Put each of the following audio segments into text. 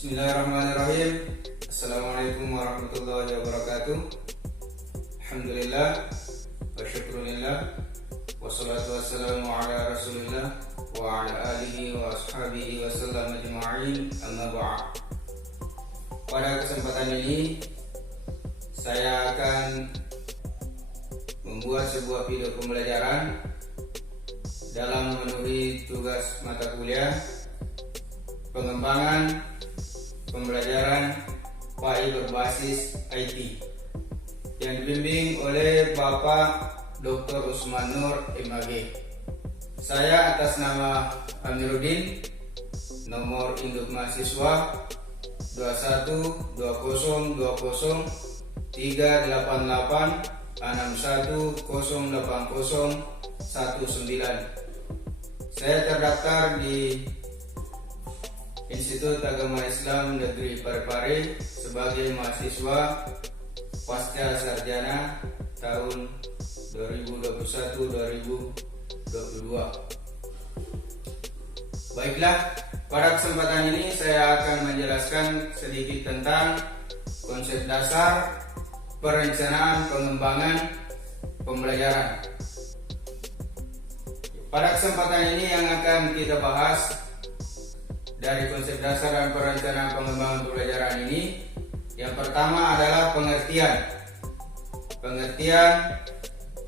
Bismillahirrahmanirrahim. Assalamualaikum warahmatullahi wabarakatuh. Alhamdulillah wa syukurillah, wassalatu wassalamu ala rasulillah wa ala alihi wa ashabihi wa sallam ajma'in, amma ba'd. Pada kesempatan ini saya akan membuat sebuah video pembelajaran dalam memenuhi tugas mata kuliah pengembangan pembelajaran PAI berbasis IT yang dibimbing oleh Bapak Dr. Usman Nur MAG. Saya atas nama Amiruddin, nomor induk mahasiswa 212038618019. Saya terdaftar di Institut Agama Islam Negeri Parepare sebagai mahasiswa pasca sarjana tahun 2021-2022. Baiklah, pada kesempatan ini saya akan menjelaskan sedikit tentang konsep dasar perencanaan pengembangan pembelajaran. Pada kesempatan ini yang akan kita bahas dari konsep dasar dan perencanaan pengembangan pembelajaran ini, yang pertama adalah pengertian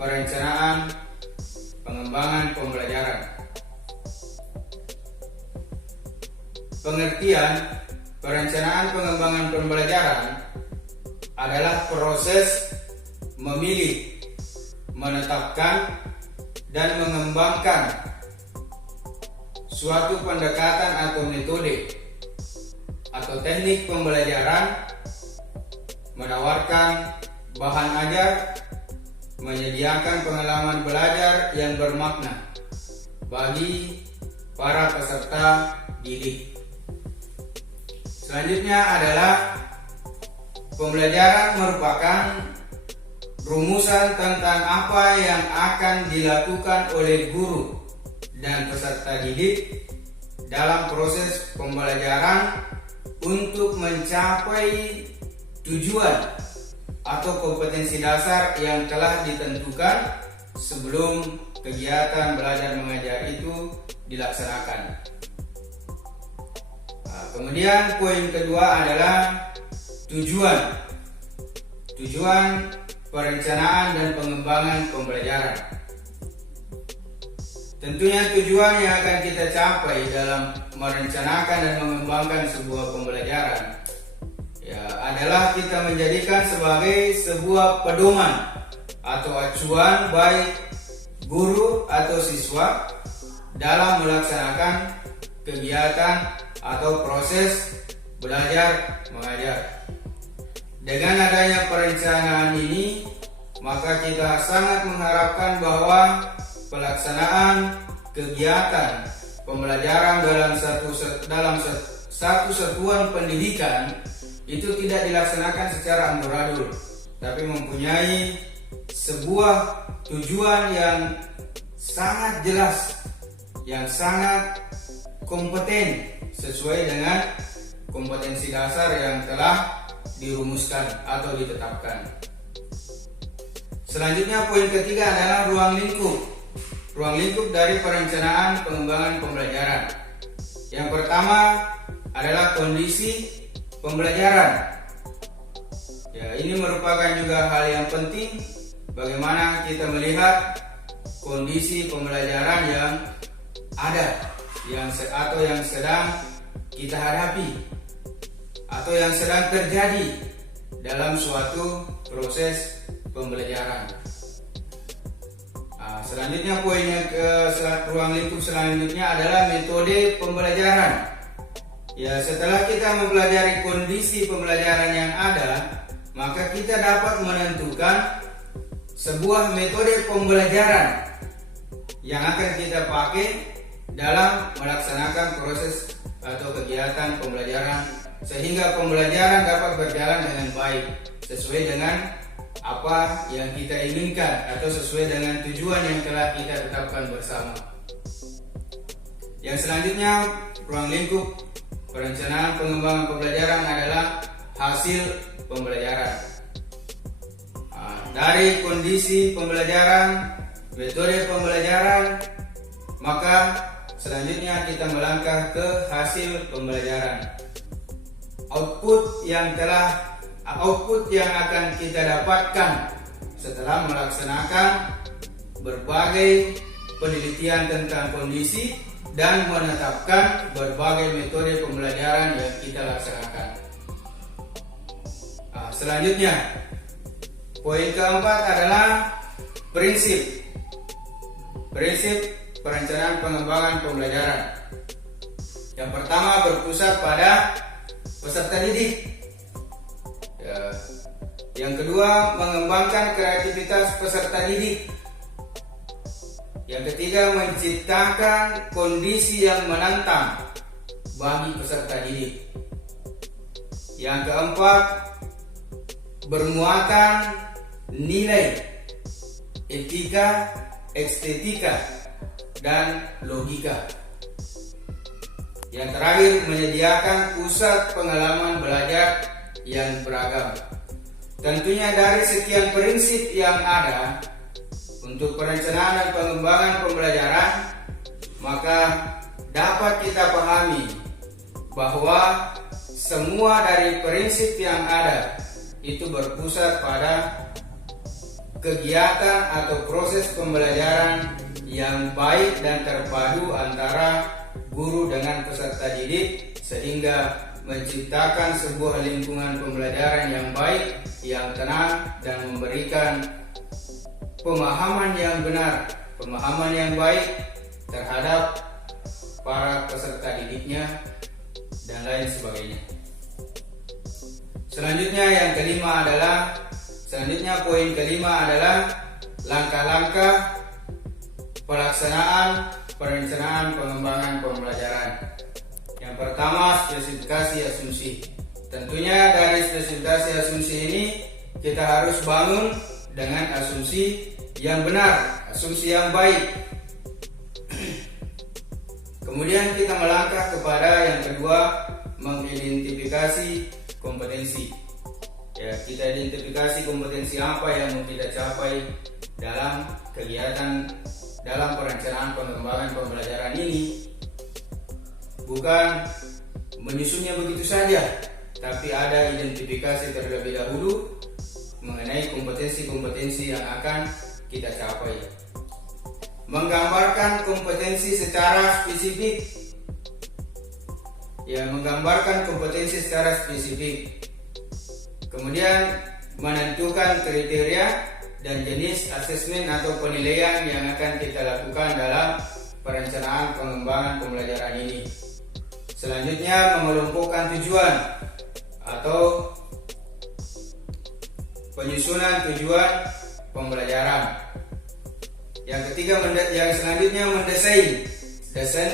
perencanaan pengembangan pembelajaran. Pengertian perencanaan pengembangan pembelajaran adalah proses memilih, menetapkan, dan mengembangkan suatu pendekatan atau metode atau teknik pembelajaran, menawarkan bahan ajar, menyediakan pengalaman belajar yang bermakna bagi para peserta didik. Selanjutnya adalah pembelajaran merupakan rumusan tentang apa yang akan dilakukan oleh guru dan peserta didik dalam proses pembelajaran untuk mencapai tujuan atau kompetensi dasar yang telah ditentukan sebelum kegiatan belajar mengajar itu dilaksanakan. Kemudian poin kedua adalah tujuan perencanaan dan pengembangan pembelajaran. Tentunya tujuan yang akan kita capai dalam merencanakan dan mengembangkan sebuah pembelajaran adalah kita menjadikan sebagai sebuah pedoman atau acuan baik guru atau siswa dalam melaksanakan kegiatan atau proses belajar mengajar. Dengan adanya perencanaan ini, maka kita sangat mengharapkan bahwa pelaksanaan kegiatan pembelajaran dalam satu satuan pendidikan itu tidak dilaksanakan secara amburadul, tapi mempunyai sebuah tujuan yang sangat jelas, yang sangat kompeten sesuai dengan kompetensi dasar yang telah dirumuskan atau ditetapkan. Selanjutnya poin ketiga adalah ruang lingkup dari perencanaan pengembangan pembelajaran. Yang pertama adalah kondisi pembelajaran. Ini merupakan juga hal yang penting, bagaimana kita melihat kondisi pembelajaran yang ada, atau yang sedang kita hadapi, atau yang sedang terjadi dalam suatu proses pembelajaran. Selanjutnya ruang lingkup selanjutnya adalah metode pembelajaran. Setelah kita mempelajari kondisi pembelajaran yang ada, maka kita dapat menentukan sebuah metode pembelajaran yang akan kita pakai dalam melaksanakan proses atau kegiatan pembelajaran, sehingga pembelajaran dapat berjalan dengan baik sesuai dengan apa yang kita inginkan atau sesuai dengan tujuan yang telah kita tetapkan bersama. Yang selanjutnya, ruang lingkup perencanaan pengembangan pembelajaran adalah hasil pembelajaran. Dari kondisi pembelajaran, metode pembelajaran, maka selanjutnya kita melangkah ke hasil pembelajaran. Output yang akan kita dapatkan setelah melaksanakan berbagai penelitian tentang kondisi dan menetapkan berbagai metode pembelajaran yang kita laksanakan. Selanjutnya, poin keempat adalah prinsip perencanaan pengembangan pembelajaran. Yang pertama berpusat pada peserta didik. Yang kedua, mengembangkan kreativitas peserta didik. Yang ketiga, menciptakan kondisi yang menantang bagi peserta didik. Yang keempat, bermuatan nilai, etika, estetika, dan logika. Yang terakhir, menyediakan pusat pengalaman belajar yang beragam. Tentunya dari sekian prinsip yang ada untuk perencanaan dan pengembangan pembelajaran, maka dapat kita pahami bahwa semua dari prinsip yang ada itu berpusat pada kegiatan atau proses pembelajaran yang baik dan terpadu antara guru dengan peserta didik, sehingga menciptakan sebuah lingkungan pembelajaran yang baik, yang tenang, dan memberikan pemahaman yang benar, pemahaman yang baik terhadap para peserta didiknya dan lain sebagainya. Selanjutnya poin kelima adalah langkah-langkah pelaksanaan perencanaan pengembangan pembelajaran. Yang pertama, spesifikasi asumsi. Tentunya dari spesifikasi asumsi ini kita harus bangun dengan asumsi yang benar, asumsi yang baik. Kemudian kita melangkah kepada yang kedua, mengidentifikasi kompetensi. Kita identifikasi kompetensi apa yang mau kita capai dalam kegiatan dalam perencanaan pengembangan pembelajaran ini. Bukan menyusunnya begitu saja, tapi ada identifikasi terlebih dahulu mengenai kompetensi-kompetensi yang akan kita capai. Menggambarkan kompetensi secara spesifik. Menggambarkan kompetensi secara spesifik. Kemudian menentukan kriteria dan jenis asesmen atau penilaian yang akan kita lakukan dalam perencanaan pengembangan pembelajaran ini. Selanjutnya, mengelompokkan tujuan atau penyusunan tujuan pembelajaran. Yang selanjutnya mendesain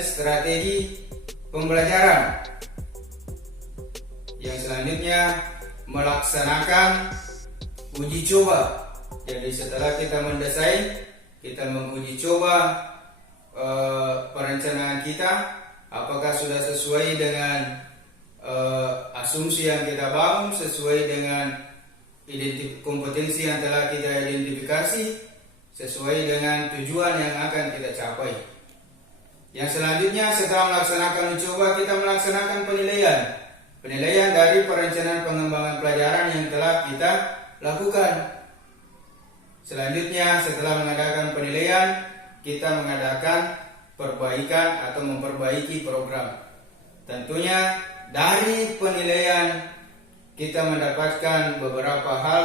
strategi pembelajaran. Yang selanjutnya melaksanakan uji coba. Jadi setelah kita mendesain, kita menguji coba perencanaan kita, apakah sudah sesuai dengan asumsi yang kita bangun, sesuai dengan kompetensi yang telah kita identifikasi, sesuai dengan tujuan yang akan kita capai. Yang selanjutnya, setelah melaksanakan uji coba, kita melaksanakan penilaian dari perencanaan pengembangan pelajaran yang telah kita lakukan. Selanjutnya, setelah mengadakan penilaian, kita mengadakan perbaikan atau memperbaiki program. Tentunya dari penilaian kita mendapatkan beberapa hal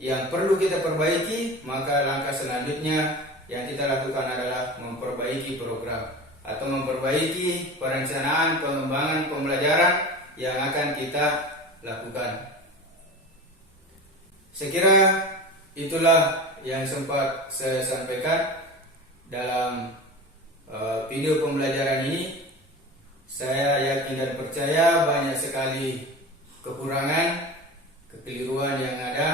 yang perlu kita perbaiki, maka langkah selanjutnya yang kita lakukan adalah memperbaiki program atau memperbaiki perencanaan pengembangan pembelajaran yang akan kita lakukan. Sekira itulah yang sempat saya sampaikan dalam video pembelajaran ini. Saya yakin dan percaya banyak sekali kekurangan, kekeliruan yang ada,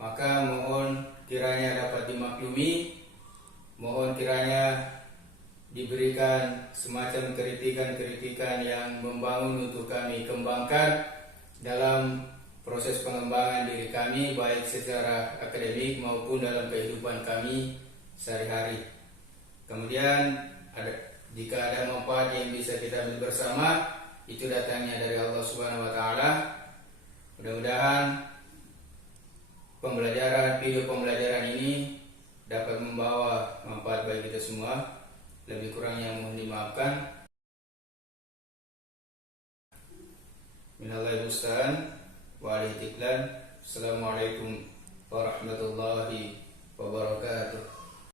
maka mohon kiranya dapat dimaklumi, mohon kiranya diberikan semacam kritikan-kritikan yang membangun untuk kami kembangkan dalam proses pengembangan diri kami, baik secara akademik maupun dalam kehidupan kami sehari-hari. Kemudian jika ada manfaat yang bisa kita ambil bersama, itu datangnya dari Allah Subhanahu wa taala. Mudah-mudahan video pembelajaran ini dapat membawa manfaat bagi kita semua. Lebih kurangnya mohon dimaafkan. Minallahi musta'an wa alaihi tiklan. Assalamualaikum warahmatullahi wabarakatuh.